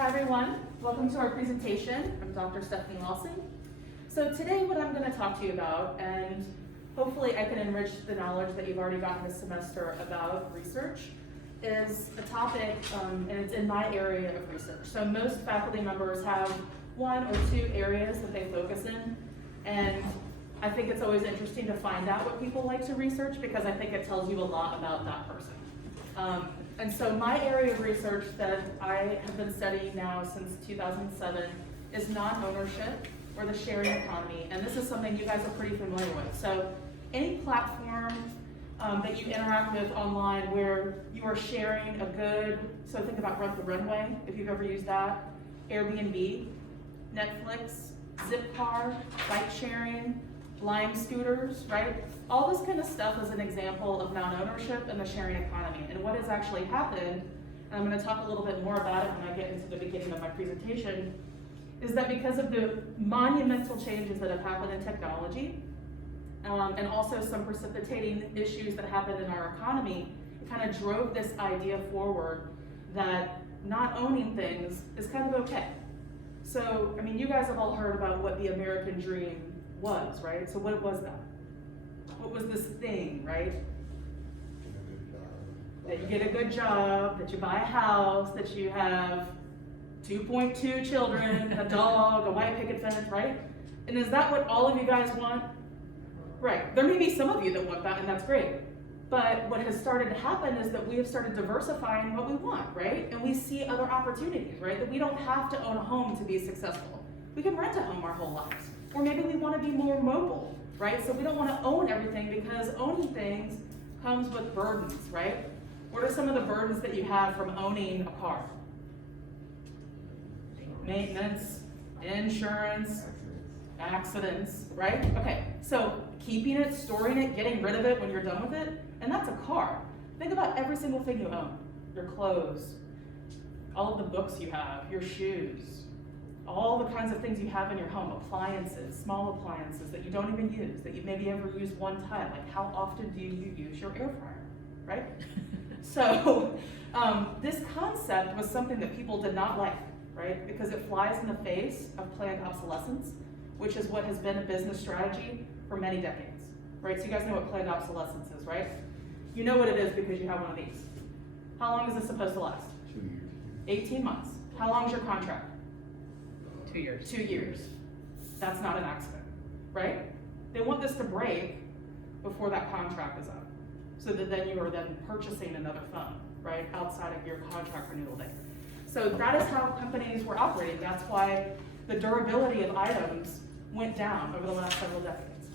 Hi everyone, welcome to our presentation. I'm Dr. Stephanie Lawson. So today what I'm going to talk to you about, and hopefully I can enrich the knowledge that you've already gotten this semester about research, is a topic, and it's in my area of research. So most faculty members have one or two areas that they focus in, and I think it's always interesting to find out what people like to research because I think it tells you a lot about that person. And so my area of research that I have been studying now since 2007 is non-ownership, or the sharing economy, and this is something you guys are pretty familiar with. So any platform that you interact with online where you are sharing a good, so think about Rent the Runway, if you've ever used that, Airbnb, Netflix, Zipcar, bike sharing, Lime scooters, right? All this kind of stuff is an example of non-ownership and the sharing economy. And what has actually happened, and I'm going to talk a little bit more about it when I get into the beginning of my presentation, is that because of the monumental changes that have happened in technology, and also some precipitating issues that happened in our economy, it kind of drove this idea forward that not owning things is kind of okay. So, I mean, you guys have all heard about what the American dream was, right? So what was that? What was this thing, right? That you get a good job, that you buy a house, that you have 2.2 children, a dog, a white picket fence, right? And is that what all of you guys want? Right. There may be some of you that want that, and that's great. But what has started to happen is that we have started diversifying what we want, right? And we see other opportunities, right? That we don't have to own a home to be successful. We can rent a home our whole lives. Or maybe we want to be more mobile, right? So we don't want to own everything because owning things comes with burdens, right? What are some of the burdens that you have from owning a car? Maintenance, insurance, accidents, right? Okay, so keeping it, storing it, getting rid of it when you're done with it, and that's a car. Think about every single thing you own. Your clothes, all of the books you have, your shoes, all the kinds of things you have in your home, appliances, small appliances that you don't even use, that you maybe ever use one time. Like how often do you use your air fryer, right? So this concept was something that people did not like, right? Because it flies in the face of planned obsolescence, which is what has been a business strategy for many decades, right? So you guys know what planned obsolescence is, right? You know what it is because you have one of these. How long is this supposed to last? 2 years. 18 months. How long is your contract? 2 years. 2 years. That's not an accident, right? They want this to break before that contract is up, so that then you are then purchasing another phone, right, outside of your contract renewal date. So that is how companies were operating. That's why the durability of items went down over the last several decades.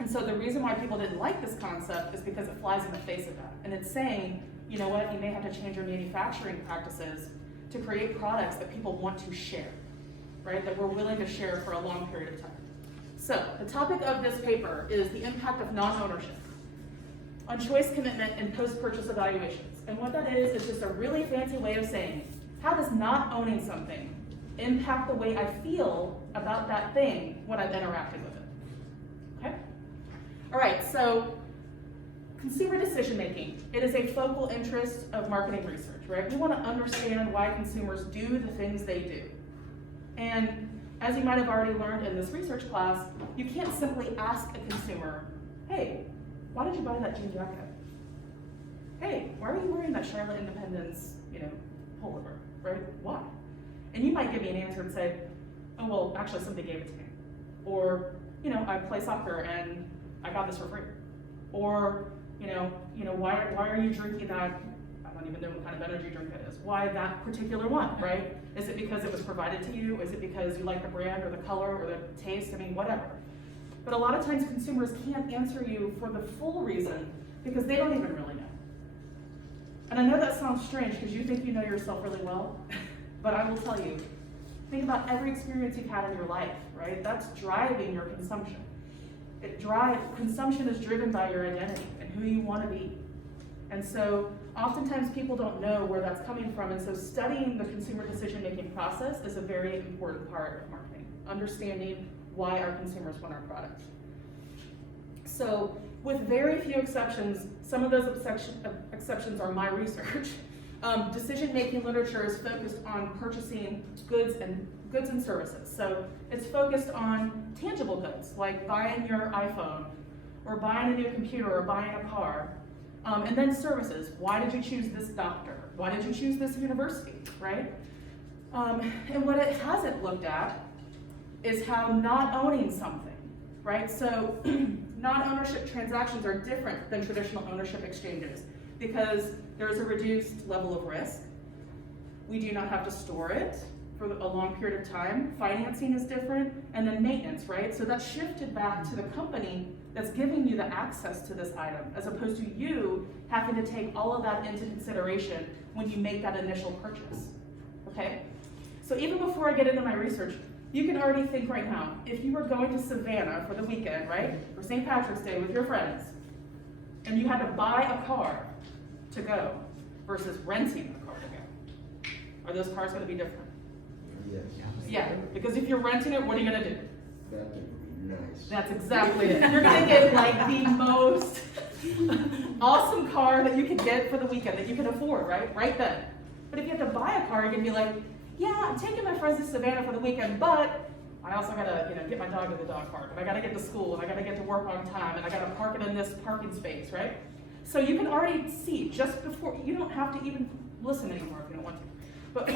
And so the reason why people didn't like this concept is because it flies in the face of that. And it's saying, you know what, you may have to change your manufacturing practices to create products that people want to share, right, that we're willing to share for a long period of time. So the topic of this paper is the impact of non-ownership on choice commitment and post-purchase evaluations. And what that is just a really fancy way of saying, how does not owning something impact the way I feel about that thing when I've interacted with it? Okay? All right, so consumer decision making. It is a focal interest of marketing research, right? We want to understand why consumers do the things they do. And as you might have already learned in this research class, you can't simply ask a consumer, hey, why did you buy that jean jacket? Hey, why are you wearing that Charlotte Independence, pullover, right? Why? And you might give me an answer and say, oh, well, actually somebody gave it to me. Or, I play soccer and I got this for free. Or, why are you drinking that, I don't even know what kind of energy drink it is. Why that particular one, right? Is it because it was provided to you? Is it because you like the brand or the color or the taste? I mean, whatever. But a lot of times consumers can't answer you for the full reason because they don't even really know. And I know that sounds strange because you think you know yourself really well, but I will tell you, think about every experience you've had in your life, right? That's driving your consumption. Consumption is driven by your identity and who you want to be. And so oftentimes people don't know where that's coming from, and so studying the consumer decision-making process is a very important part of marketing, understanding why our consumers want our products. So with very few exceptions, some of those exceptions are my research, Decision-making literature is focused on purchasing goods and services. So it's focused on tangible goods, like buying your iPhone, or buying a new computer, or buying a car. And then services. Why did you choose this doctor? Why did you choose this university, right? And what it hasn't looked at is how not owning something, right? So non-ownership transactions are different than traditional ownership exchanges because there's a reduced level of risk. We do not have to store it for a long period of time. Financing is different, and then maintenance, right? So that's shifted back to the company that's giving you the access to this item, as opposed to you having to take all of that into consideration when you make that initial purchase, okay? So even before I get into my research, you can already think right now, if you were going to Savannah for the weekend, right, for St. Patrick's Day with your friends, and you had to buy a car to go versus renting a car to go, are those cars gonna be different? Yes. Yeah, because if you're renting it, what are you gonna do? That would be nice. That's exactly it. You're gonna get like the most awesome car that you could get for the weekend, that you can afford, right? Right then. But if you have to buy a car, you're gonna be like, yeah, I'm taking my friends to Savannah for the weekend, but I also gotta, get my dog in the dog park, and I gotta get to school, and I gotta get to work on time, and I gotta park it in this parking space, right? So you can already see just before, you don't have to even listen anymore if you don't want to. But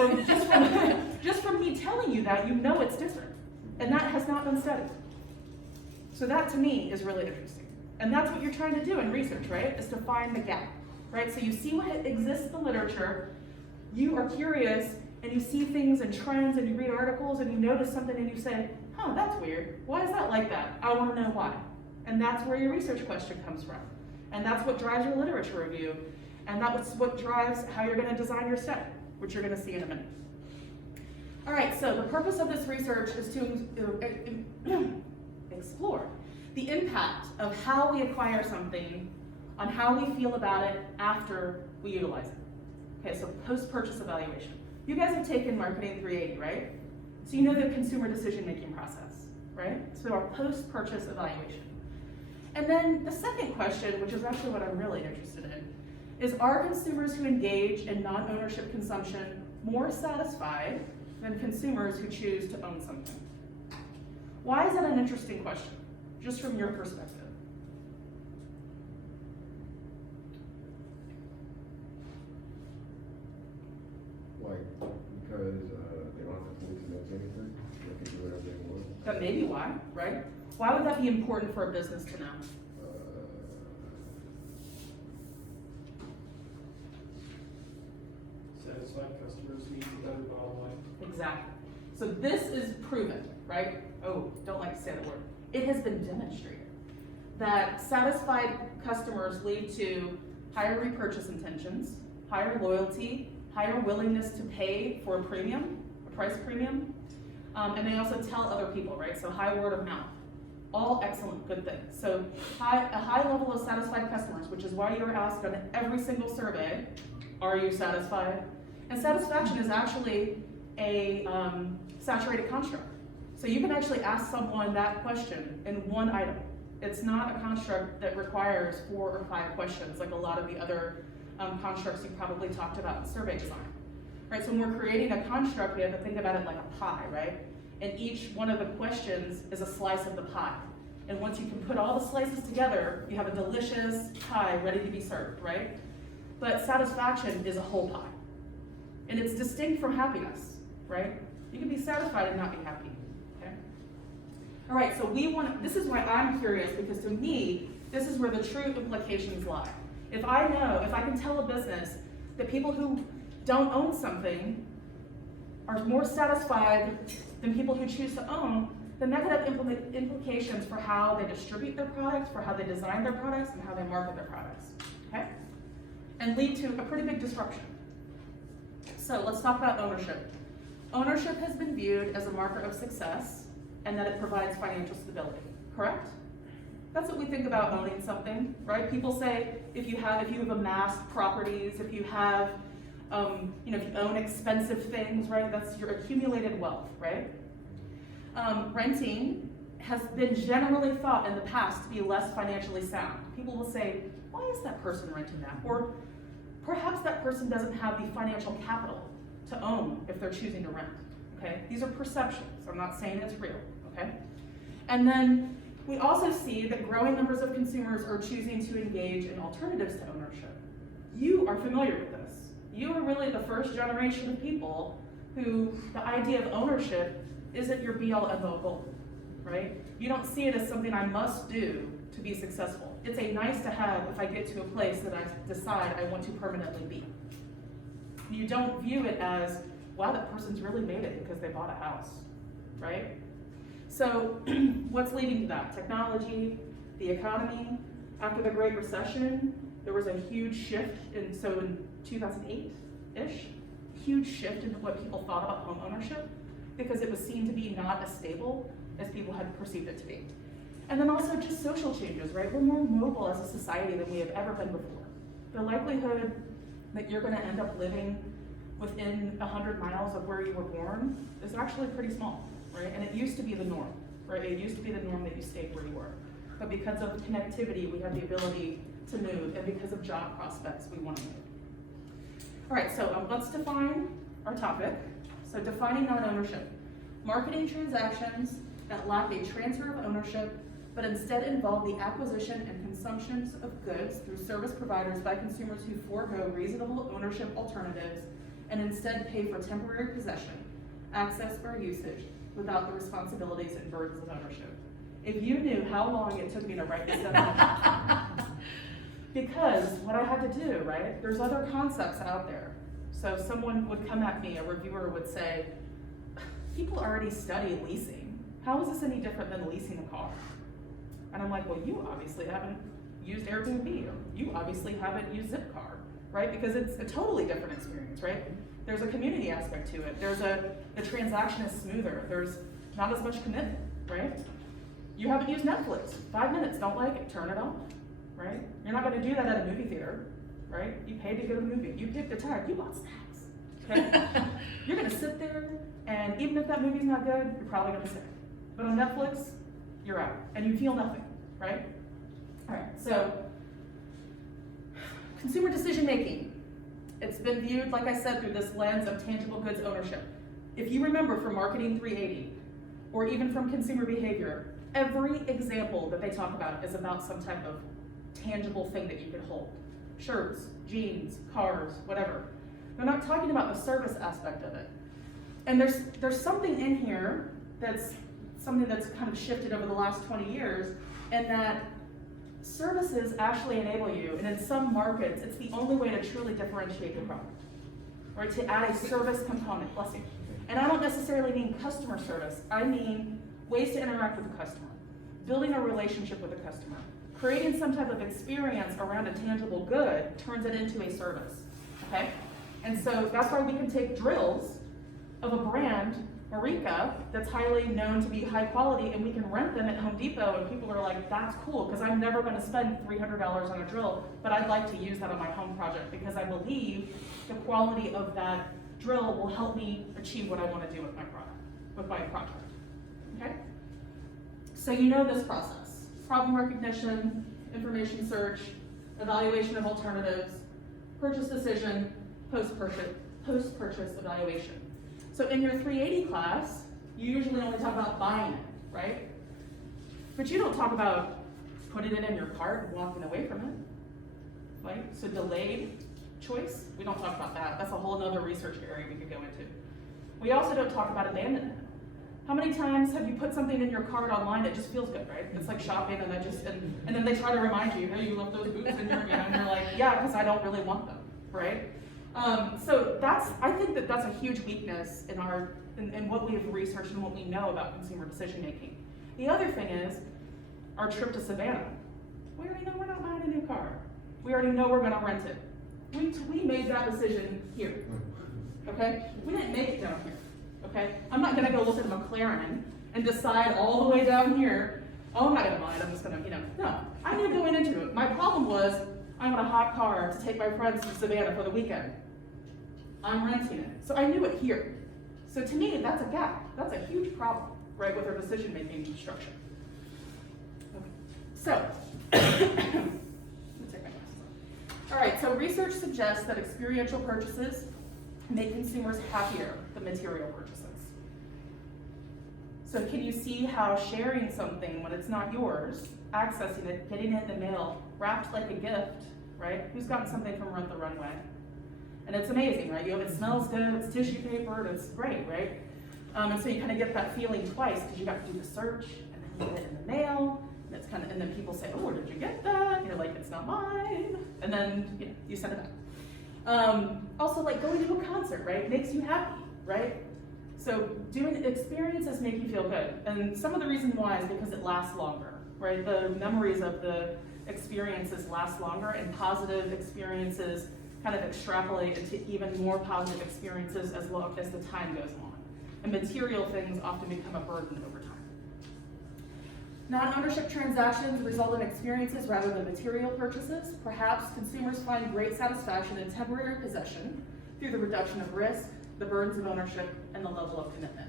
just from me telling you that, you know it's different. And that has not been studied. So that to me is really interesting. And that's what you're trying to do in research, right? Is to find the gap, right? So you see what exists in the literature, you are curious, and you see things and trends, and you read articles, and you notice something, and you say, huh, that's weird. Why is that like that? I want to know why. And that's where your research question comes from. And that's what drives your literature review. And that's what drives how you're going to design your study, which you're going to see in a minute. All right, so the purpose of this research is to explore the impact of how we acquire something on how we feel about it after we utilize it. Okay, so post-purchase evaluation. You guys have taken Marketing 380, right? So you know the consumer decision-making process, right? So our post-purchase evaluation. And then the second question, which is actually what I'm really interested in, is are consumers who engage in non-ownership consumption more satisfied than consumers who choose to own something? Why is that an interesting question, just from your perspective? Why? Because they don't have to fully commit to anything. They can do whatever they want. That may be why, right? Why would that be important for a business to know? Satisfied customers need a better bottom line. Exactly. So this is proven, right? Oh, don't like to say the word. It has been demonstrated that satisfied customers lead to higher repurchase intentions, higher loyalty, higher willingness to pay for a premium, a price premium, and they also tell other people, right? So high word of mouth. All excellent, good things. So a high level of satisfied customers, which is why you're asked on every single survey, are you satisfied? And satisfaction is actually a saturated construct. So you can actually ask someone that question in one item. It's not a construct that requires 4 or 5 questions like a lot of the other constructs you probably talked about in survey design. Right, so when we're creating a construct, we have to think about it like a pie, right? And each one of the questions is a slice of the pie. And once you can put all the slices together, you have a delicious pie ready to be served, right? But satisfaction is a whole pie. And it's distinct from happiness, right? You can be satisfied and not be happy, okay? All right, so this is why I'm curious, because to me, this is where the true implications lie. If I can tell a business that people who don't own something are more satisfied than people who choose to own, then that could have implications for how they distribute their products, for how they design their products, and how they market their products, okay? And lead to a pretty big disruption. So let's talk about ownership. Ownership has been viewed as a marker of success and that it provides financial stability, correct? That's what we think about owning something, right? People say if you have amassed properties, if you have, if you own expensive things, right? That's your accumulated wealth, right? Renting has been generally thought in the past to be less financially sound. People will say, why is that person renting that? Or Perhaps that person doesn't have the financial capital to own if they're choosing to rent, okay? These are perceptions, I'm not saying it's real, okay? And then we also see that growing numbers of consumers are choosing to engage in alternatives to ownership. You are familiar with this. You are really the first generation of people who the idea of ownership isn't your be-all end-all goal, right? You don't see it as something I must do to be successful. It's a nice to have if I get to a place that I decide I want to permanently be. You don't view it as, wow, that person's really made it because they bought a house, right? So what's leading to that? Technology, the economy. After the Great Recession, there was a huge shift in 2008-ish, huge shift in what people thought about home ownership because it was seen to be not as stable as people had perceived it to be. And then also just social changes, right? We're more mobile as a society than we have ever been before. The likelihood that you're gonna end up living within 100 miles of where you were born is actually pretty small, right? And it used to be the norm, right? It used to be the norm that you stayed where you were. But because of connectivity, we have the ability to move, and because of job prospects, we want to move. All right, so let's define our topic. So defining non-ownership. Marketing transactions that lack a transfer of ownership, but instead involve the acquisition and consumption of goods through service providers by consumers who forego reasonable ownership alternatives and instead pay for temporary possession, access, or usage without the responsibilities and burdens of ownership. If you knew how long it took me to write this down, because what I had to do, right, there's other concepts out there. So someone would come at me, a reviewer would say, people already study leasing. How is this any different than leasing a car? And I'm like, well, you obviously haven't used Airbnb, or you obviously haven't used Zipcar, right? Because it's a totally different experience, right? There's a community aspect to it. The transaction is smoother. There's not as much commitment, right? You haven't used Netflix. 5 minutes, don't like it, turn it off, right? You're not gonna do that at a movie theater, right? You paid to go to the movie. You picked the time, you bought snacks, okay? You're gonna sit there, and even if that movie's not good, you're probably gonna stay. But on Netflix, you're out, and you feel nothing, right? All right, so consumer decision-making. It's been viewed, like I said, through this lens of tangible goods ownership. If you remember from Marketing 380, or even from consumer behavior, every example that they talk about is about some type of tangible thing that you can hold. Shirts, jeans, cars, whatever. They're not talking about the service aspect of it. And there's something in here that's something that's kind of shifted over the last 20 years, and that services actually enable you, and in some markets, it's the only way to truly differentiate your product, right? To add a service component, bless you. And I don't necessarily mean customer service, I mean ways to interact with the customer, building a relationship with the customer, creating some type of experience around a tangible good turns it into a service, okay? And so that's why we can take drills of a brand, Marika, that's highly known to be high quality, and we can rent them at Home Depot, and people are like, that's cool, because I'm never gonna spend $300 on a drill, but I'd like to use that on my home project, because I believe the quality of that drill will help me achieve what I wanna do with my product, with my project, okay? So you know this process: problem recognition, information search, evaluation of alternatives, purchase decision, post-purchase evaluation. So in your 380 class, you usually only talk about buying it, right? But you don't talk about putting it in your cart and walking away from it, right? So delayed choice, we don't talk about that. That's a whole other research area we could go into. We also don't talk about abandonment. How many times have you put something in your cart online that just feels good, right? It's like shopping, and and then they try to remind you, hey, you left those boots in your, and you're like, yeah, because I don't really want them, right? So I think that's a huge weakness in what we have researched and what we know about consumer decision making. The other thing is our trip to Savannah. We already know we're not buying a new car. We already know we're gonna rent it. We made that decision here, okay? We didn't make it down here, okay? I'm not gonna go look at a McLaren and decide all the way down here, oh, I'm not gonna buy it, I'm just gonna, no. I knew going into it. My problem was, I want a hot car to take my friends to Savannah for the weekend. I'm renting it. So I knew it here. So to me, that's a gap. That's a huge problem, right, with our decision-making structure. Okay. So, let's take my glasses off. All right, so research suggests that experiential purchases make consumers happier than material purchases. So can you see how sharing something when it's not yours, accessing it, getting it in the mail, wrapped like a gift, right? Who's gotten something from Run the Runway? And it's amazing, right? It smells good, it's tissue paper, it's great, right? And so you kind of get that feeling twice because you got to do the search and then you get it in the mail. And it's kind of, and then people say, "Oh, where did you get that?" And you're like, "It's not mine." And then you send it back. Also, like going to a concert, right? Makes you happy, right? So doing experiences make you feel good. And some of the reason why is because it lasts longer, right? The memories of the experiences last longer, and positive experiences kind of extrapolate into even more positive experiences as long as the time goes on. And material things often become a burden over time. Non-ownership transactions result in experiences rather than material purchases. Perhaps consumers find great satisfaction in temporary possession through the reduction of risk, the burdens of ownership, and the level of commitment.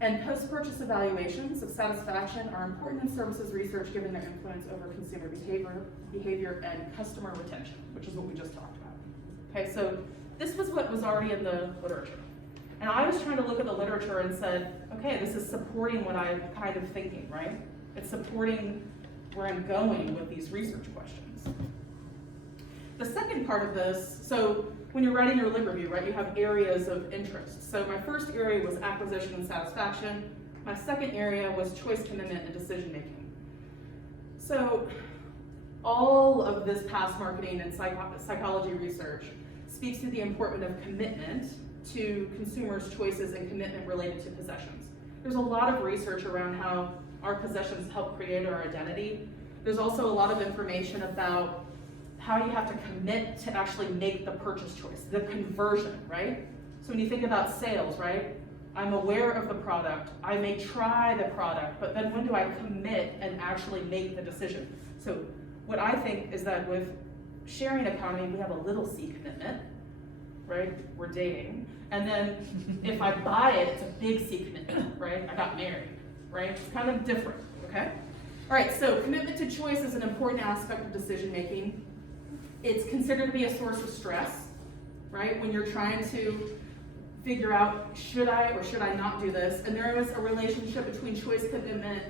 And post-purchase evaluations of satisfaction are important in services research given their influence over consumer behavior and customer retention, which is what we just talked about. Okay, so this was what was already in the literature. And I was trying to look at the literature and said, okay, this is supporting what I'm kind of thinking, right? It's supporting where I'm going with these research questions. The second part of this, so when you're writing your lib review, right, you have areas of interest. So my first area was acquisition and satisfaction. My second area was choice, commitment, and decision making. So all of this past marketing and psychology research speaks to the importance of commitment to consumers' choices and commitment related to possessions. There's a lot of research around how our possessions help create our identity. There's also a lot of information about how you have to commit to actually make the purchase choice, the conversion, right? So when you think about sales, right? I'm aware of the product, I may try the product, but then when do I commit and actually make the decision? So what I think is that with sharing economy, we have a little C commitment, right? We're dating. And then if I buy it, it's a big C commitment, right? I got married, right? It's kind of different, okay? All right, so commitment to choice is an important aspect of decision making. It's considered to be a source of stress, right? When you're trying to figure out, should I or should I not do this? And there is a relationship between choice commitment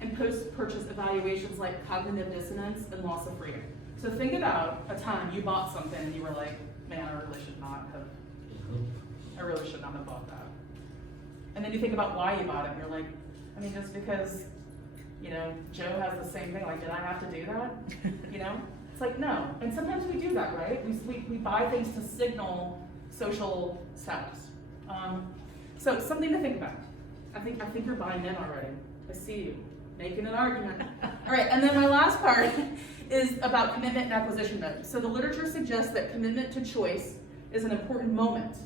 and post-purchase evaluations like cognitive dissonance and loss of freedom. So think about a time you bought something and you were like, man, I really should not have bought that. And then you think about why you bought it and you're like, I mean, just because, Joe has the same thing, like, did I have to do that? It's like, no. And sometimes we do that, right? We buy things to signal social status. So something to think about. I think you're buying in already. I see you making an argument. All right, and then my last part is about commitment and acquisition mode. So the literature suggests that commitment to choice is an important moment.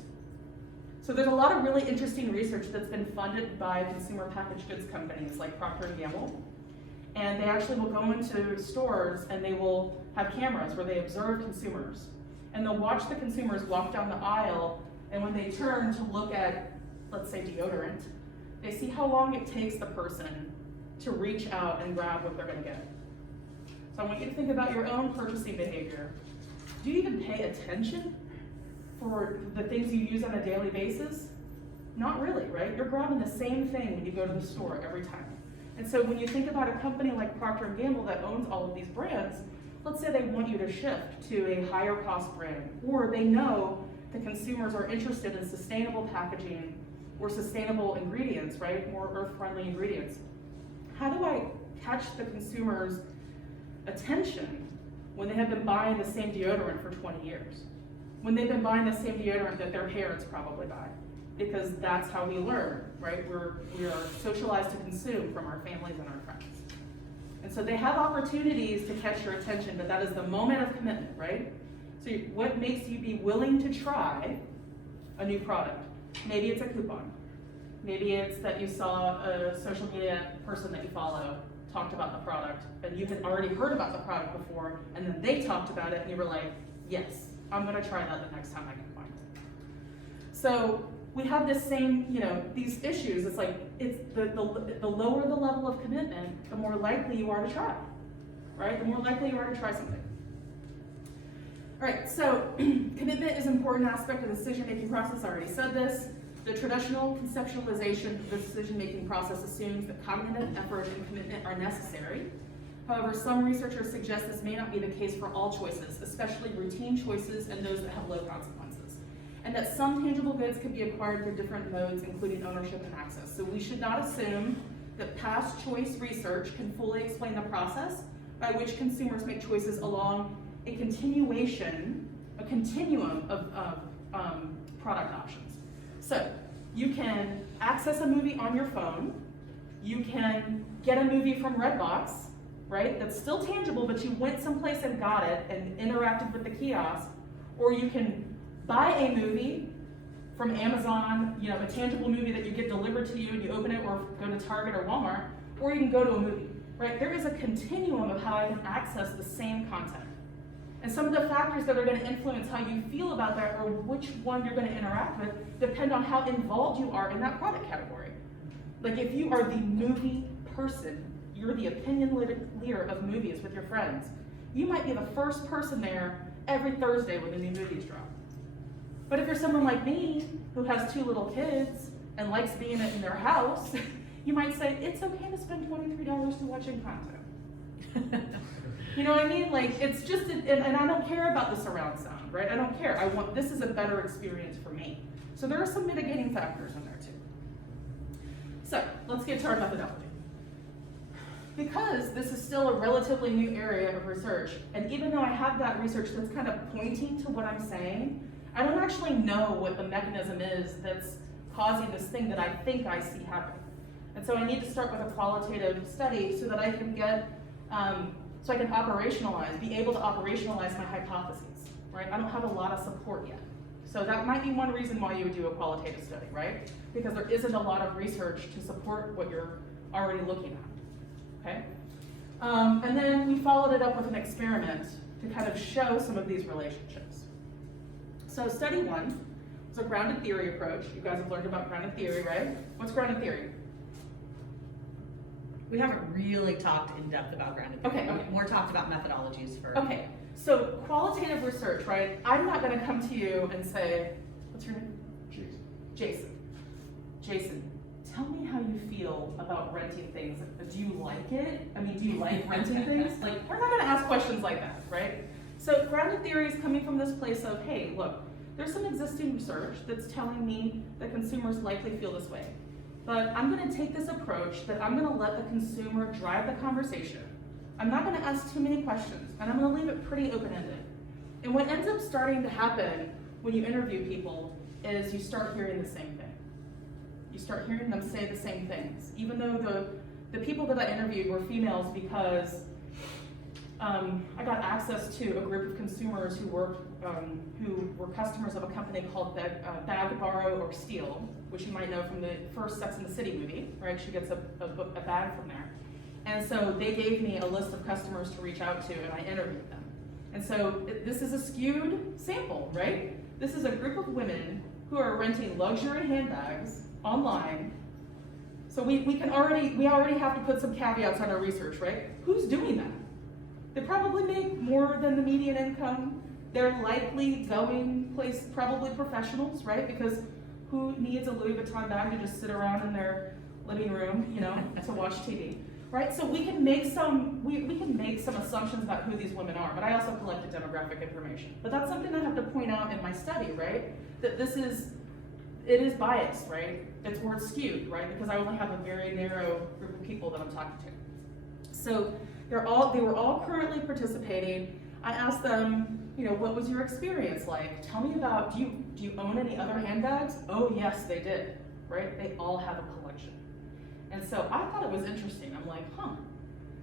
So there's a lot of really interesting research that's been funded by consumer packaged goods companies like Procter & Gamble. And they actually will go into stores and they will have cameras where they observe consumers. And they'll watch the consumers walk down the aisle, and when they turn to look at, let's say, deodorant, they see how long it takes the person to reach out and grab what they're gonna get. So I want you to think about your own purchasing behavior. Do you even pay attention for the things you use on a daily basis? Not really, right? You're grabbing the same thing when you go to the store every time. And so when you think about a company like Procter & Gamble that owns all of these brands, let's say they want you to shift to a higher cost brand, or they know the consumers are interested in sustainable packaging or sustainable ingredients, right? More earth-friendly ingredients. How do I catch the consumer's attention when they have been buying the same deodorant for 20 years? When they've been buying the same deodorant that their parents probably buy? Because that's how we learn, right? We are socialized to consume from our families and our friends. And so they have opportunities to catch your attention, but that is the moment of commitment, right? So what makes you be willing to try a new product? Maybe it's a coupon. Maybe it's that you saw a social media person that you follow talked about the product, and you had already heard about the product before, and then they talked about it, and you were like, yes, I'm gonna try that the next time I can find it. So we have this same, these issues. It's like, it's the lower the level of commitment, the more likely you are to try, right? The more likely you are to try something. All right, so commitment is an important aspect of the decision-making process. I already said this. The traditional conceptualization of the decision-making process assumes that cognitive effort and commitment are necessary. However, some researchers suggest this may not be the case for all choices, especially routine choices and those that have low consequences, and that some tangible goods can be acquired through different modes, including ownership and access. So we should not assume that past choice research can fully explain the process by which consumers make choices along a continuum of product options. So you can access a movie on your phone, you can get a movie from Redbox, right? That's still tangible, but you went someplace and got it and interacted with the kiosk, or you can buy a movie from Amazon, you know, a tangible movie that you get delivered to you and you open it, or go to Target or Walmart, or you can go to a movie, right? There is a continuum of how I can access the same content. And some of the factors that are going to influence how you feel about that, or which one you're going to interact with, depend on how involved you are in that product category. Like if you are the movie person, you're the opinion leader of movies with your friends, you might be the first person there every Thursday when the new movies drop. But if you're someone like me, who has 2 little kids and likes being in their house, you might say, it's okay to spend $23 to watch Encanto. You know what I mean? Like, it's just, and I don't care about the surround sound, right? I don't care. This is a better experience for me. So there are some mitigating factors in there too. So let's get to our methodology. Because this is still a relatively new area of research, and even though I have that research that's kind of pointing to what I'm saying, I don't actually know what the mechanism is that's causing this thing that I think I see happen. And so I need to start with a qualitative study so that I can get, so I can be able to operationalize my hypotheses, right? I don't have a lot of support yet. So that might be one reason why you would do a qualitative study, right? Because there isn't a lot of research to support what you're already looking at, okay? And then we followed it up with an experiment to kind of show some of these relationships. So study 1 was a grounded theory approach. You guys have learned about grounded theory, right? What's grounded theory? We haven't really talked in depth about grounded theory. Okay. More talked about methodologies for. Okay, so qualitative research, right? I'm not gonna come to you and say, what's your name? Jason. Jason, tell me how you feel about renting things. Do you like it? I mean, do you like renting things? Like, we're not gonna ask questions like that, right? So grounded theory is coming from this place of, hey, look, there's some existing research that's telling me that consumers likely feel this way. But I'm gonna take this approach that I'm gonna let the consumer drive the conversation. I'm not gonna ask too many questions, and I'm gonna leave it pretty open-ended. And what ends up starting to happen when you interview people is you start hearing the same thing. You start hearing them say the same things. Even though the people that I interviewed were females, because I got access to a group of consumers who were customers of a company called Bag, Borrow, or Steal, which you might know from the first Sex and the City movie, right? She gets a bag from there. And so they gave me a list of customers to reach out to, and I interviewed them. And so this is a skewed sample, right? This is a group of women who are renting luxury handbags online. So we already have to put some caveats on our research, right? Who's doing that? They probably make more than the median income. They're likely probably professionals, right? Because who needs a Louis Vuitton bag to just sit around in their living room, you know, to watch TV, right? So we can make some assumptions about who these women are, but I also collected demographic information. But that's something I have to point out in my study, right? That it is biased, right? It's word skewed, right? Because I only have a very narrow group of people that I'm talking to. So they were all currently participating. I asked them, you know, what was your experience like? Tell me about, do you own any other handbags? Oh yes, they did, right? They all have a collection. And so I thought it was interesting. I'm like,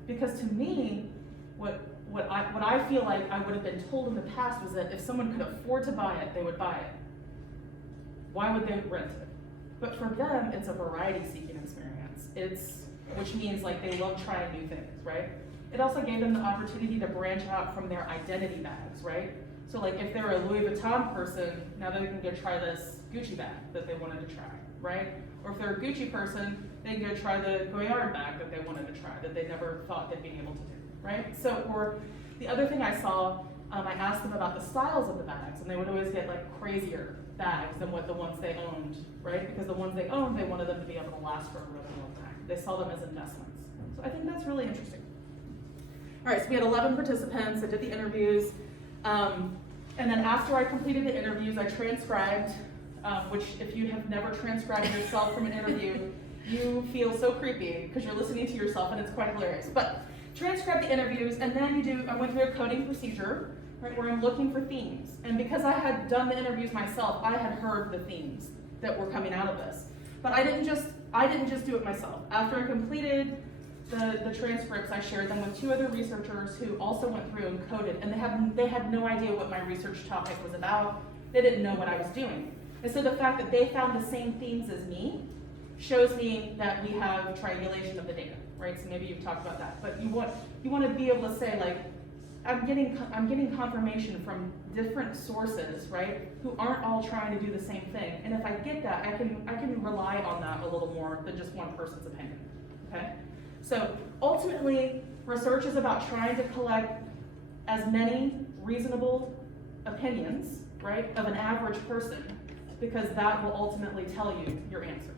because to me, what I feel like I would have been told in the past was that if someone could afford to buy it, they would buy it. Why would they rent it? But for them, it's a variety-seeking experience. Which means like they love trying new things, right? It also gave them the opportunity to branch out from their identity bags, right? So like if they're a Louis Vuitton person, now they can go try this Gucci bag that they wanted to try, right? Or if they're a Gucci person, they can go try the Goyard bag that they wanted to try, that they never thought they'd be able to do, right? So, or the other thing I saw, I asked them about the styles of the bags, and they would always get like crazier bags than what the ones they owned, right? Because the ones they owned, they wanted them to be able to last for a really long time. They saw them as investments. So I think that's really interesting. All right, so we had 11 participants. I did the interviews. And then after I completed the interviews, I transcribed, which if you have never transcribed yourself from an interview, you feel so creepy because you're listening to yourself and it's quite hilarious. But transcribe the interviews, and then I went through a coding procedure, right, where I'm looking for themes. And because I had done the interviews myself, I had heard the themes that were coming out of this. But I didn't just do it myself. After I completed the transcripts, I shared them with 2 other researchers who also went through and coded, and they had no idea what my research topic was about. They didn't know what I was doing. And so the fact that they found the same themes as me shows me that we have triangulation of the data, right? So maybe you've talked about that, but you want to be able to say, like, I'm getting confirmation from different sources, right, who aren't all trying to do the same thing. And if I get that, I can rely on that a little more than just one person's opinion. Okay? So ultimately, research is about trying to collect as many reasonable opinions, right, of an average person, because that will ultimately tell you your answer.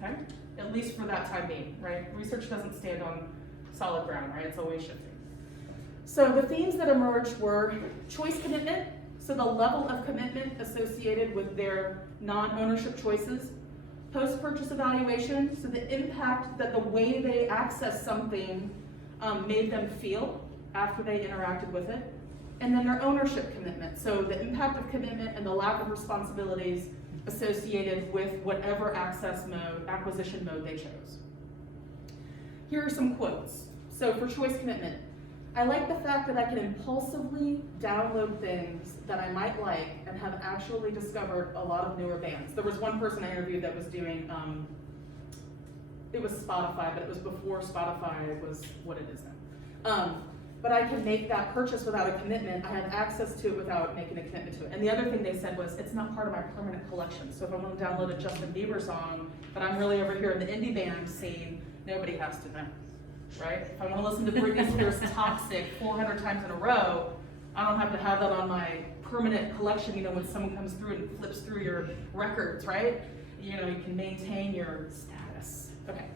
Okay? At least for that time being, right? Research doesn't stand on solid ground, right? It's always shifting. So the themes that emerged were choice commitment, so the level of commitment associated with their non-ownership choices. Post-purchase evaluation, so the impact that the way they access something made them feel after they interacted with it. And then their ownership commitment, so the impact of commitment and the lack of responsibilities associated with whatever acquisition mode they chose. Here are some quotes. So for choice commitment, I like the fact that I can impulsively download things that I might like and have actually discovered a lot of newer bands. There was one person I interviewed that was doing, it was Spotify, but it was before Spotify was what it is now. But I can make that purchase without a commitment. I have access to it without making a commitment to it. And the other thing they said was, it's not part of my permanent collection. So if I want to download a Justin Bieber song, but I'm really over here in the indie band scene, nobody has to know, right? If I want to listen to Britney Spears' Toxic 400 times in a row, I don't have to have that on my permanent collection, you know, when someone comes through and flips through your records, right? You know, you can maintain your status. Okay.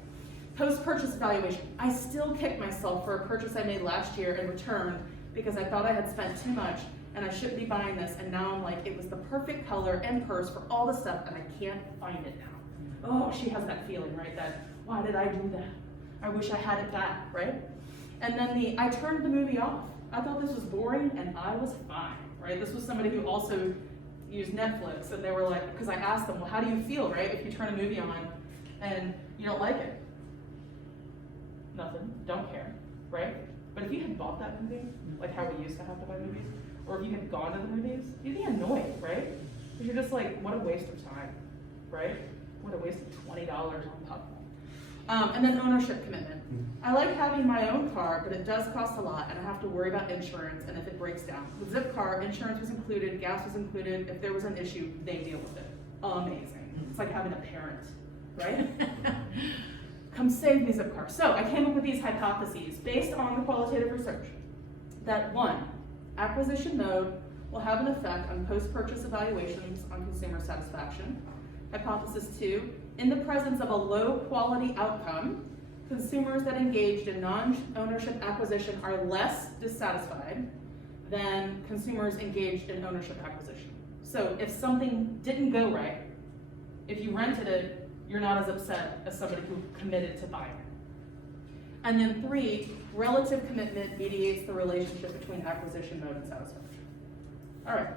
Post-purchase evaluation. I still kick myself for a purchase I made last year and returned because I thought I had spent too much and I shouldn't be buying this, and now I'm like, it was the perfect color and purse for all the stuff and I can't find it now. Oh, she has that feeling, right? That, why did I do that? I wish I had it back, right? And then I turned the movie off. I thought this was boring and I was fine, right? This was somebody who also used Netflix, and they were like, because I asked them, well, how do you feel, right? If you turn a movie on and you don't like it? Nothing, don't care, right? But if you had bought that movie, like how we used to have to buy movies, or if you had gone to the movies, you'd be annoyed, right? Because you're just like, what a waste of time, right? What a waste of $20 on popcorn. And then ownership commitment. I like having my own car, but it does cost a lot, and I have to worry about insurance and if it breaks down. With Zipcar, insurance was included, gas was included. If there was an issue, they deal with it. Amazing. It's like having a parent, right? Come save me, Zipcar. So I came up with these hypotheses based on the qualitative research. That 1, acquisition mode will have an effect on post-purchase evaluations on consumer satisfaction. Hypothesis 2, in the presence of a low quality outcome, consumers that engaged in non-ownership acquisition are less dissatisfied than consumers engaged in ownership acquisition. So if something didn't go right, if you rented it, you're not as upset as somebody who committed to buying it. And then 3, relative commitment mediates the relationship between acquisition mode and satisfaction. All right,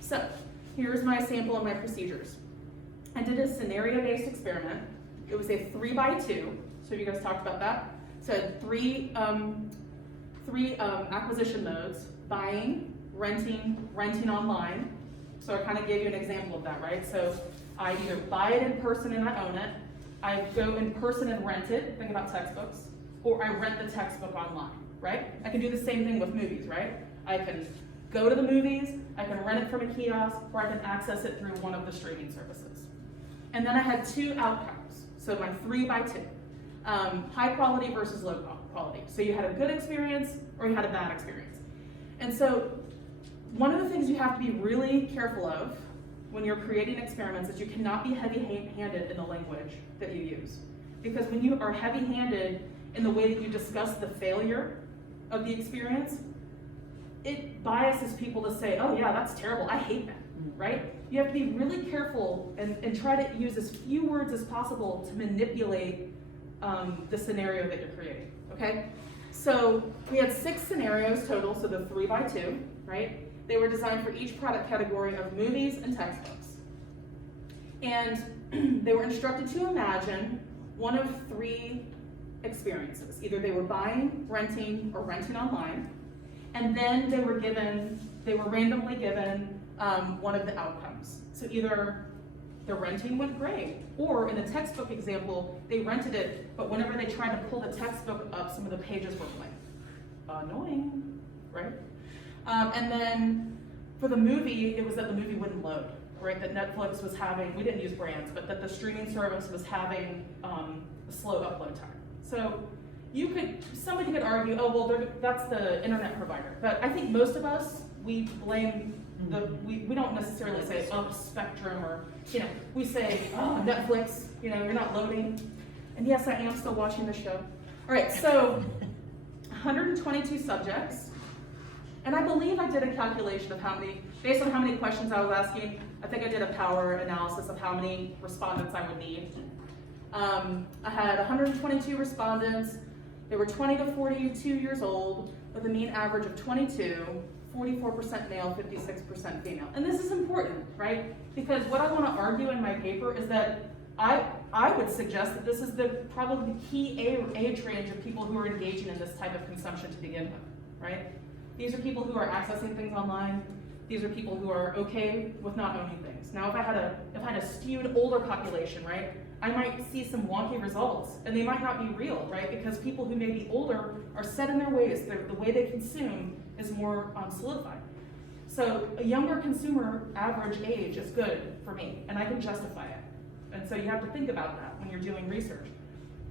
so here's my sample and my procedures. I did a scenario-based experiment. It was a 3x2, so you guys talked about that. So I had three acquisition modes: buying, renting online. So I kind of gave you an example of that, right? So I either buy it in person and I own it, I go in person and rent it, think about textbooks, or I rent the textbook online, right? I can do the same thing with movies, right? I can go to the movies, I can rent it from a kiosk, or I can access it through one of the streaming services. And then I had 2 outcomes, so my 3x2. High quality versus low quality. So you had a good experience or you had a bad experience. And so one of the things you have to be really careful of when you're creating experiments is you cannot be heavy-handed in the language that you use. Because when you are heavy-handed in the way that you discuss the failure of the experience, it biases people to say, oh yeah, that's terrible, I hate that, right? You have to be really careful and try to use as few words as possible to manipulate the scenario that you're creating, okay? So we had 6 scenarios total, so the 3x2, right? They were designed for each product category of movies and textbooks. And they were instructed to imagine one of 3 experiences. Either they were buying, renting, or renting online. And then they were randomly given one of the outcomes. So either the renting went great, or in the textbook example, they rented it, but whenever they tried to pull the textbook up, some of the pages were blank. Annoying, right? And then for the movie, it was that the movie wouldn't load, right? That Netflix was having, we didn't use brands, but that the streaming service was having a slow upload time. So somebody could argue, oh, well, that's the internet provider. But I think most of us, we blame we don't necessarily say, oh, Spectrum, or, we say, oh, Netflix, you're not loading. And yes, I am still watching the show. All right, so 122 subjects. And I believe I did a calculation of based on how many questions I was asking, I think I did a power analysis of how many respondents I would need. I had 122 respondents. They were 20 to 42 years old with a mean average of 22, 44% male, 56% female. And this is important, right? Because what I want to argue in my paper is that I would suggest that this is probably the key age range of people who are engaging in this type of consumption to begin with, right? These are people who are accessing things online. These are people who are okay with not owning things. Now, if I had a skewed older population, right, I might see some wonky results, and they might not be real, right? Because people who may be older are set in their ways. The way they consume is more solidified. So a younger consumer average age is good for me, and I can justify it. And so you have to think about that when you're doing research.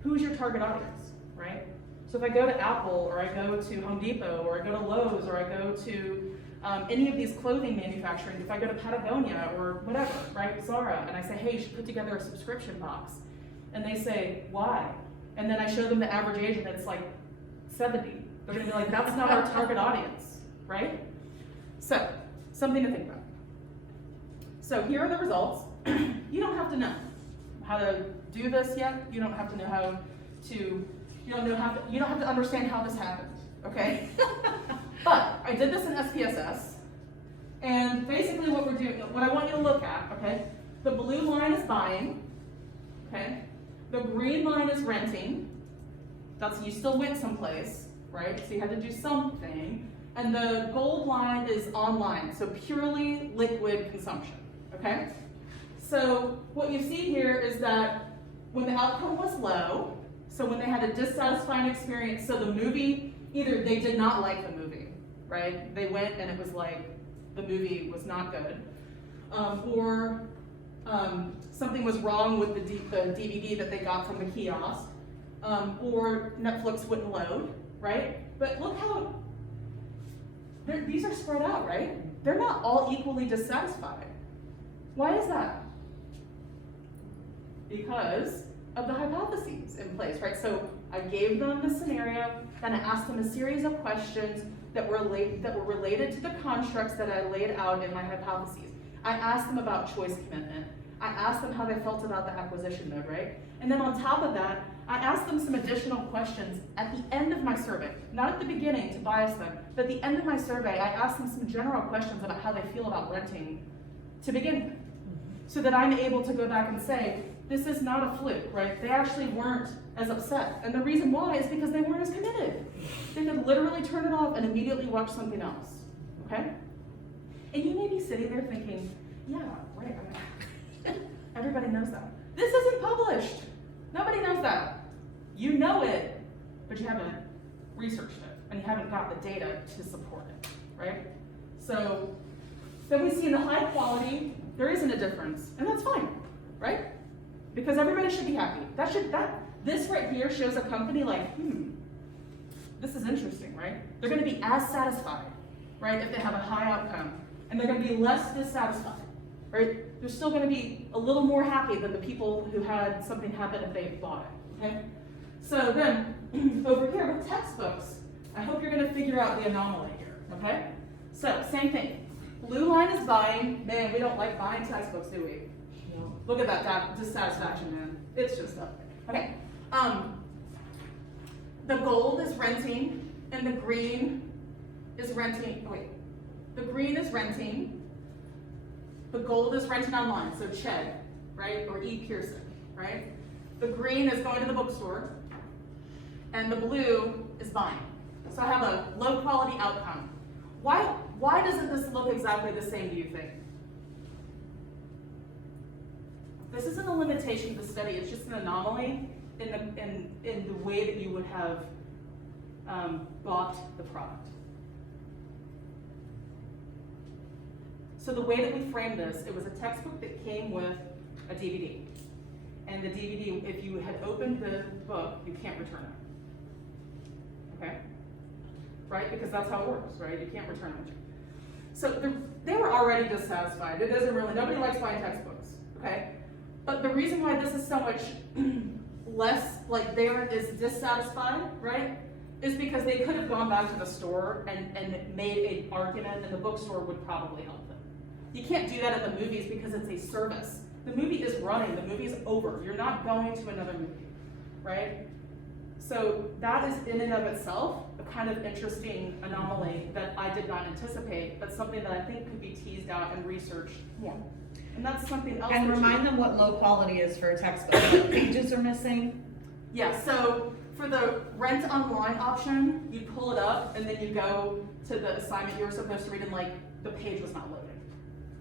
Who's your target audience, right? So if I go to Apple, or I go to Home Depot, or I go to Lowe's, or I go to any of these clothing manufacturing, if I go to Patagonia or whatever, right, Zara, and I say, hey, you should put together a subscription box. And they say, why? And then I show them the average age and it's like 70. They're gonna be like, that's not our target audience, right? So, something to think about. So here are the results. You don't have to know how to do this yet. You don't have to know how to, you don't have to understand how this happened, okay? But I did this in SPSS, and basically what I want you to look at, okay? The blue line is buying, okay? The green line is renting. You still went someplace, right? So you had to do something. And the gold line is online, so purely liquid consumption, okay? So what you see here is that when the outcome was low, so when they had a dissatisfying experience, so the movie, either they did not like the movie, right? They went and it was like, the movie was not good. Or something was wrong with the DVD that they got from the kiosk. Or Netflix wouldn't load, right? But look how, these are spread out, right? They're not all equally dissatisfied. Why is that? Because of the hypotheses in place, right? So I gave them the scenario, then I asked them a series of questions that were related to the constructs that I laid out in my hypotheses. I asked them about choice commitment. I asked them how they felt about the acquisition mode, right? And then on top of that, I asked them some additional questions at the end of my survey, not at the beginning to bias them, but at the end of my survey, I asked them some general questions about how they feel about renting to begin with, so that I'm able to go back and say, this is not a fluke, right? They actually weren't as upset. And the reason why is because they weren't as committed. They could literally turn it off and immediately watch something else, okay? And you may be sitting there thinking, yeah, right, everybody knows that. This isn't published. Nobody knows that. You know it, but you haven't researched it, and you haven't got the data to support it, right? So then we see in the high quality, there isn't a difference, and that's fine, right? Because everybody should be happy. This right here shows a company like, this is interesting, right? They're gonna be as satisfied right, if they have a high outcome, and they're going to be less dissatisfied, right? They're still going to be a little more happy than the people who had something happen if they bought it, okay? So then, over here with textbooks, I hope you're going to figure out the anomaly here, okay? So, same thing. Blue line is buying. Man, we don't like buying textbooks, do we? No. Look at that dissatisfaction, man. It's just up there. Okay. The gold is renting, and the green is renting. Oh, wait. The green is renting. The gold is renting online, so Ched, right? Or E. Pearson, right? The green is going to the bookstore, and the blue is buying. So I have a low quality outcome. Why doesn't this look exactly the same, do you think? This isn't a limitation of the study, it's just an anomaly in the way that you would have bought the product. So the way that we framed this, it was a textbook that came with a DVD. And the DVD, if you had opened the book, you can't return it. Okay? Right? Because that's how it works, right? You can't return it. So they were already dissatisfied. It doesn't really, nobody likes buying textbooks, okay? But the reason why this is so much less, like there is dissatisfied, right? Is because they could have gone back to the store and made an argument, and the bookstore would probably help them. You can't do that at the movies because it's a service. The movie is running, the movie is over. You're not going to another movie, right? So that is in and of itself a kind of interesting anomaly that I did not anticipate, but something that I think could be teased out and researched more. And that's something else. And remind them what low quality is for a textbook. What pages are missing? Yeah, so for the rent online option, you pull it up and then you go to the assignment you were supposed to read and like the page was not loading,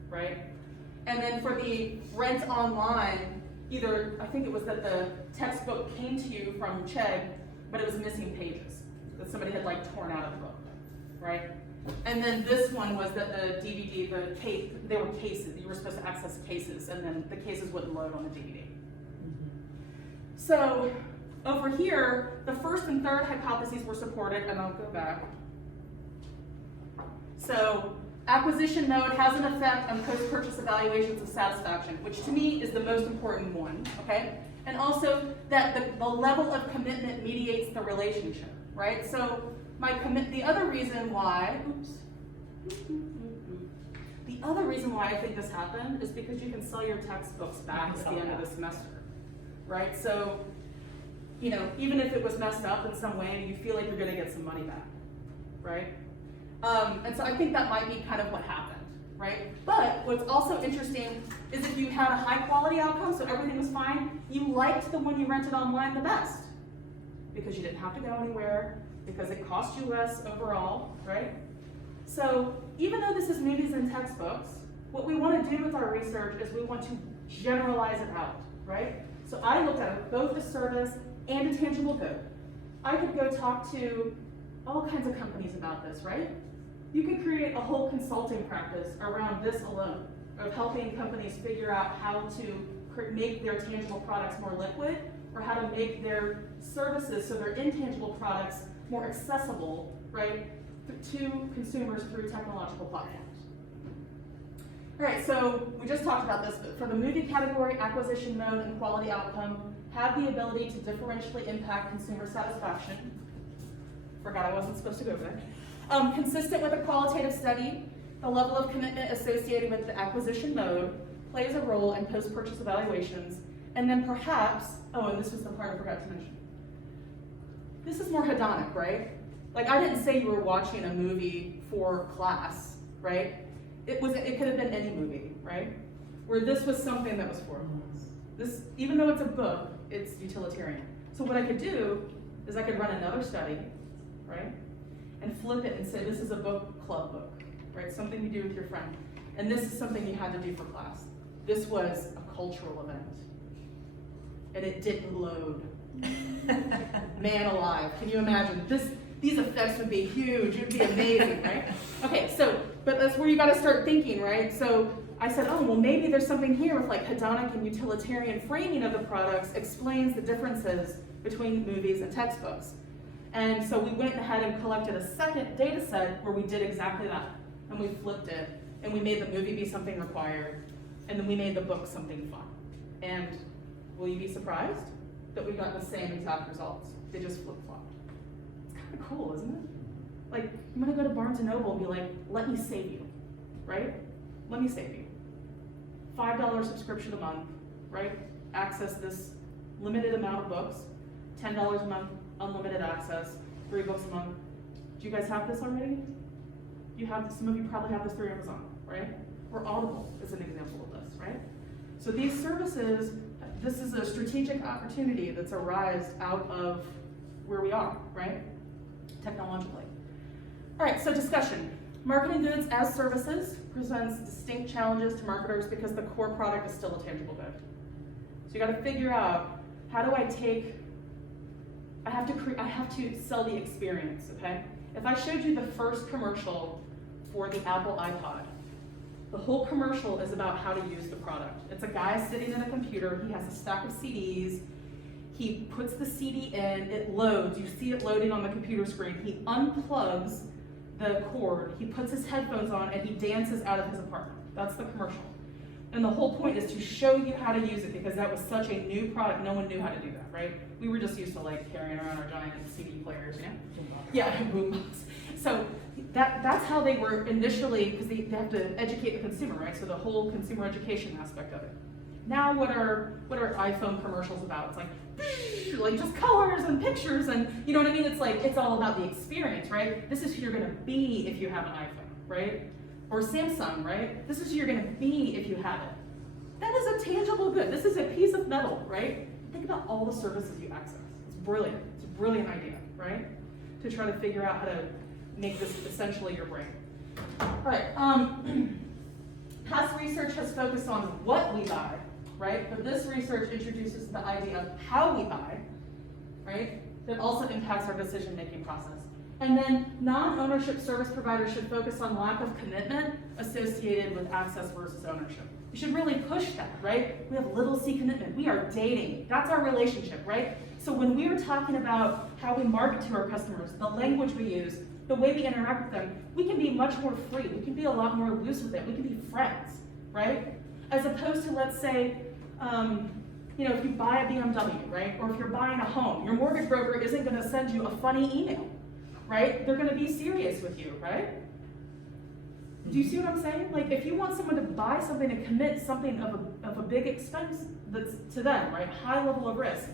right? And then for the rent online, either, I think it was that the textbook came to you from Chegg, but it was missing pages that somebody had like torn out of the book, right? And then this one was that the DVD, there were cases, you were supposed to access cases, and then the cases wouldn't load on the DVD. So over here, the first and third hypotheses were supported, and I'll go back. So acquisition mode has an effect on post-purchase evaluations of satisfaction, which to me is the most important one, okay? And also that the level of commitment mediates the relationship, right? So the other reason why I think this happened is because you can sell your textbooks back at the end of the semester, right? So, you know, even if it was messed up in some way, you feel like you're gonna get some money back, right? And so I think that might be kind of what happened, right? But what's also interesting is if you had a high quality outcome, so everything was fine, you liked the one you rented online the best because you didn't have to go anywhere, because it cost you less overall, right? So even though this is movies and textbooks, what we want to do with our research is we want to generalize it out, right? So I looked at both a service and a tangible good. I could go talk to all kinds of companies about this, right? You could create a whole consulting practice around this alone, of helping companies figure out how to make their tangible products more liquid, or how to make their services, so their intangible products, more accessible, right, to consumers through technological platforms. All right, so we just talked about this, but for the movie category, acquisition mode and quality outcome have the ability to differentially impact consumer satisfaction. Forgot I wasn't supposed to go there. Consistent with a qualitative study, the level of commitment associated with the acquisition mode plays a role in post-purchase evaluations, and then perhaps, oh, and this was the part I forgot to mention. This is more hedonic, right? Like I didn't say you were watching a movie for class, right? It could have been any movie, right? Where this was something that was for class. This, even though it's a book, it's utilitarian. So what I could do is I could run another study, right? And flip it and say this is a book club book, right? Something you do with your friend. And this is something you had to do for class. This was a cultural event. And it didn't load. Man alive, can you imagine? These effects would be huge, it would be amazing, right? Okay, so, but that's where you gotta start thinking, right? So I said, oh, well maybe there's something here with like hedonic and utilitarian framing of the products explains the differences between movies and textbooks. And so we went ahead and collected a second data set where we did exactly that. And we flipped it, and we made the movie be something required, and then we made the book something fun. And will you be surprised that we got the same exact results? They just flip-flopped. It's kind of cool, isn't it? Like, I'm gonna go to Barnes & Noble and be like, let me save you, right? Let me save you. $5 subscription a month, right? Access this limited amount of books, $10 a month, unlimited access, 3 books a month. Do you guys have this already? You have, some of you probably have this through Amazon, right? Or Audible is an example of this, right? So these services, this is a strategic opportunity that's arisen out of where we are, right? Technologically. All right, so discussion. Marketing goods as services presents distinct challenges to marketers because the core product is still a tangible good. So you gotta figure out, how do I take, I have to sell the experience, okay? If I showed you the first commercial for the Apple iPod, the whole commercial is about how to use the product. It's a guy sitting at a computer, he has a stack of CDs, he puts the CD in, it loads, you see it loading on the computer screen, he unplugs the cord, he puts his headphones on, and he dances out of his apartment. That's the commercial. And the whole point is to show you how to use it because that was such a new product, no one knew how to do that, right? We were just used to like carrying around our giant CD players, you know? Yeah, boombox. So that's how they were initially, because they have to educate the consumer, right? So the whole consumer education aspect of it. Now what are iPhone commercials about? It's like just colors and pictures and, you know what I mean? It's like, it's all about the experience, right? This is who you're gonna be if you have an iPhone, right? Or Samsung, right? This is who you're gonna be if you have it. That is a tangible good. This is a piece of metal, right? Think about all the services you access. It's brilliant. It's a brilliant idea, right? To try to figure out how to make this essentially your brain. All right, past research has focused on what we buy, right? But this research introduces the idea of how we buy, right? That also impacts our decision-making process. And then non-ownership service providers should focus on lack of commitment associated with access versus ownership. We should really push that, right? We have little C commitment. We are dating. That's our relationship, right? So when we are talking about how we market to our customers, the language we use, the way we interact with them, we can be much more free. We can be a lot more loose with it. We can be friends, right? As opposed to, let's say, you know, if you buy a BMW, right? Or if you're buying a home, your mortgage broker isn't gonna send you a funny email, right? They're gonna be serious with you, right? Do you see what I'm saying? Like, if you want someone to buy something and commit something of a big expense that's to them, right? High level of risk,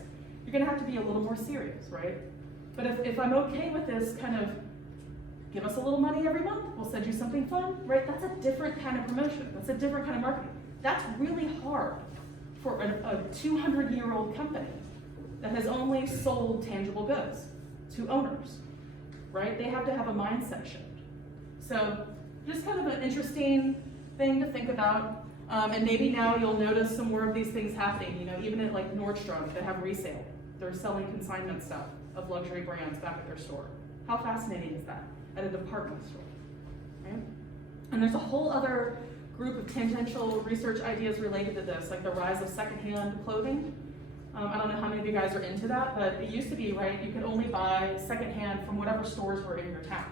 you're gonna have to be a little more serious, right? But if I'm okay with this kind of, give us a little money every month, we'll send you something fun, right? That's a different kind of promotion. That's a different kind of marketing. That's really hard for a 200-year-old company that has only sold tangible goods to owners, right? They have to have a mindset shift. So just kind of an interesting thing to think about. And maybe now you'll notice some more of these things happening, you know, even at like Nordstrom, they have resale. They're selling consignment stuff of luxury brands back at their store. How fascinating is that? At a department store, right? And there's a whole other group of tangential research ideas related to this, like the rise of secondhand clothing. I don't know how many of you guys are into that, but it used to be, right, you could only buy secondhand from whatever stores were in your town.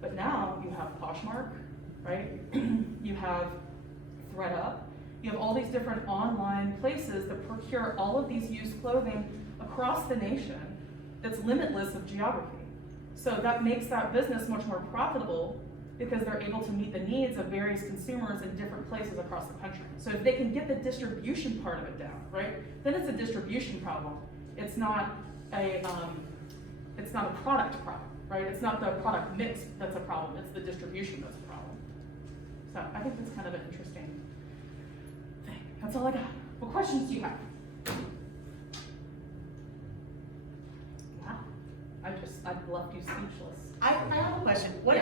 But now you have Poshmark, right? You have ThredUp. You have all these different online places that procure all of these used clothing across the nation that's limitless of geography. So that makes that business much more profitable because they're able to meet the needs of various consumers in different places across the country. So if they can get the distribution part of it down, right, then it's a distribution problem. It's not a product problem, right? It's not the product mix that's a problem, it's the distribution that's a problem. So I think that's kind of an interesting thing. That's all I got. What questions do you have? Wow, I've left you speechless. I have a question. What